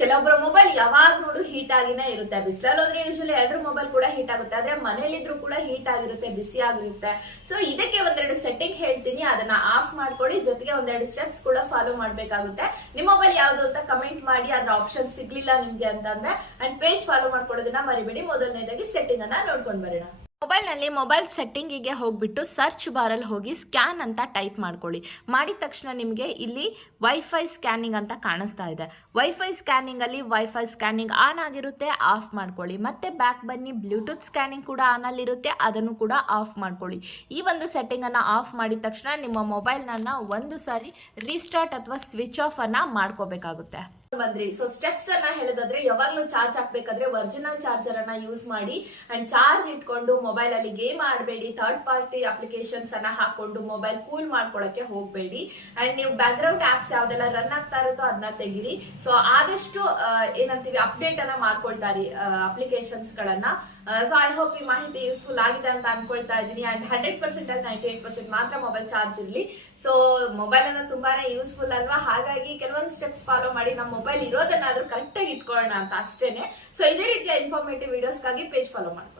ಕೆಲವೊಬ್ಬರ mobile ಯಾವಾಗ ನೋಡು heat ಆಗಿನೇ ಇರುತ್ತೆ. ಬಿಸಿಲಲ್ಲಿ ಹೋದ್ರೆ ಯೂಶಲಿ ಎಲ್ಲರೂ ಮೊಬೈಲ್ ಕೂಡ ಹೀಟ್ ಆಗುತ್ತೆ. ಆದ್ರೆ ಮನೇಲಿದ್ರು ಕೂಡ ಹೀಟ್ ಆಗಿರುತ್ತೆ ಬಿಸಿ ಆಗಿರುತ್ತೆ. ಸೊ ಇದಕ್ಕೆ ಒಂದೆರಡು ಸೆಟ್ಟಿಂಗ್ ಹೇಳ್ತೀನಿ. ಅದನ್ನ ಆಫ್ ಮಾಡ್ಕೊಳ್ಳಿ. ಜೊತೆಗೆ ಒಂದೆರಡು ಸ್ಟೆಪ್ಸ್ ಕೂಡ ಫಾಲೋ ಮಾಡ್ಬೇಕಾಗುತ್ತೆ. ನಿಮ್ಮ ಮೊಬೈಲ್ ಯಾವ್ದು ಅಂತ ಕಮೆಂಟ್ ಮಾಡಿ. ಅದ್ರ ಆಪ್ಷನ್ ಸಿಗ್ಲಿಲ್ಲ ನಿಮ್ಗೆ ಅಂತಂದ್ರೆ ಅಂಡ್ ಪೇಜ್ ಫಾಲೋ ಮಾಡ್ಕೊಳ್ಳೋದನ್ನ ಮರಿಬೇಡಿ. ಮೊದಲನೇದಾಗಿ ಸೆಟ್ಟಿಂಗ್ ಅನ್ನ ನೋಡ್ಕೊಂಡ್ ಬರೋಣ. ಮೊಬೈಲ್ನಲ್ಲಿ ಮೊಬೈಲ್ ಸೆಟ್ಟಿಂಗಿಗೆ ಹೋಗ್ಬಿಟ್ಟು ಸರ್ಚ್ ಬಾರಲ್ಲಿ ಹೋಗಿ ಸ್ಕ್ಯಾನ್ ಅಂತ ಟೈಪ್ ಮಾಡ್ಕೊಳ್ಳಿ. ಮಾಡಿದ ತಕ್ಷಣ ನಿಮಗೆ ಇಲ್ಲಿ ವೈಫೈ ಸ್ಕ್ಯಾನಿಂಗ್ ಅಂತ ಕಾಣಿಸ್ತಾ ಇದೆ. ವೈಫೈ ಸ್ಕ್ಯಾನಿಂಗಲ್ಲಿ ವೈಫೈ ಸ್ಕ್ಯಾನಿಂಗ್ ಆನ್ ಆಗಿರುತ್ತೆ, ಆಫ್ ಮಾಡ್ಕೊಳ್ಳಿ. ಮತ್ತೆ ಬ್ಯಾಕ್ ಬನ್ನಿ, ಬ್ಲೂಟೂತ್ ಸ್ಕ್ಯಾನಿಂಗ್ ಕೂಡ ಆನಲ್ಲಿರುತ್ತೆ, ಅದನ್ನು ಕೂಡ ಆಫ್ ಮಾಡ್ಕೊಳ್ಳಿ. ಈ ಒಂದು ಸೆಟ್ಟಿಂಗನ್ನು ಆಫ್ ಮಾಡಿದ ತಕ್ಷಣ ನಿಮ್ಮ ಮೊಬೈಲ್ನನ್ನು ಒಂದು ಸಾರಿ ರೀಸ್ಟಾರ್ಟ್ ಅಥವಾ ಸ್ವಿಚ್ ಆಫನ್ನು ಮಾಡ್ಕೋಬೇಕಾಗುತ್ತೆ. ಬಂದ್ರಿ. ಸೊ ಸ್ಟೆಪ್ಸ್ ಅನ್ನ ಹೇಳೋದಾದ್ರೆ, ಯಾವಾಗ್ಲೂ ಚಾರ್ಜ್ ಹಾಕ್ಬೇಕಾದ್ರೆ ಒರಿಜಿನಲ್ ಚಾರ್ಜರ್ ಅನ್ನ ಯೂಸ್ ಮಾಡಿ ಅಂಡ್ ಚಾರ್ಜ್ ಇಟ್ಕೊಂಡು ಮೊಬೈಲ್ ಅಲ್ಲಿ ಗೇಮ್ ಆಡಬೇಡಿ ಥರ್ಡ್ ಪಾರ್ಟಿ ಅಪ್ಲಿಕೇಶನ್ಸ್ ಅನ್ನ ಹಾಕೊಂಡು ಮೊಬೈಲ್ ಕೂಲ್ ಮಾಡ್ಕೊಳಕ್ಕೆ ಹೋಗ್ಬೇಡಿ. ಅಂಡ್ ನೀವು ಬ್ಯಾಕ್ ಗ್ರೌಂಡ್ ಆಪ್ಸ್ ಯಾವ್ದೆಲ್ಲ ರನ್ ಆಗ್ತಾ ಇರುತ್ತೋ ಅದನ್ನ ತೆಗಿರಿ. ಸೊ ಆದಷ್ಟು ಏನಂತೀವಿ ಅಪ್ಡೇಟ್ ಅನ್ನ ಮಾಡ್ಕೊಳ್ತಾರಿ ಅಪ್ಲಿಕೇಶನ್ಸ್ ಗಳನ್ನ. ಸೊ ಐ ಹೋಪ್ ಈ ಮಾಹಿತಿ ಯೂಸ್ಫುಲ್ ಆಗಿದೆ ಅಂತ ಅನ್ಕೊಳ್ತಾ ಇದ್ದೀನಿ. ಅಂಡ್ ಹಂಡ್ರೆಡ್ ಪರ್ಸೆಂಟ್ ಅಲ್ಲಿ ನೈಂಟಿ ಏಟ್ ಪರ್ಸೆಂಟ್ ಮಾತ್ರ ಮೊಬೈಲ್ ಚಾರ್ಜ್ ಇರಲಿ. ಸೊ ಮೊಬೈಲ್ ಅನ್ನ ತುಂಬಾನೇ ಯೂಸ್ಫುಲ್ ಅಲ್ವಾ? ಹಾಗಾಗಿ, ಕೆಲವೊಂದು ಸ್ಟೆಪ್ಸ್ ಫಾಲೋ ಮಾಡಿ ನಮ್ಮ ಮೊಬೈಲ್ ಇರೋದನ್ನಾದ್ರೂ ಕರೆಕ್ಟ್ ಆಗಿ ಇಟ್ಕೊಳ್ಳೋಣ ಅಂತ ಅಷ್ಟೇನೆ. ಸೊ ಇದೇ ರೀತಿಯ ಇನ್ಫಾರ್ಮೇಟಿವ್ ವಿಡಿಯೋಸ್ಗಾಗಿ ಪೇಜ್ ಫಾಲೋ ಮಾಡಿ.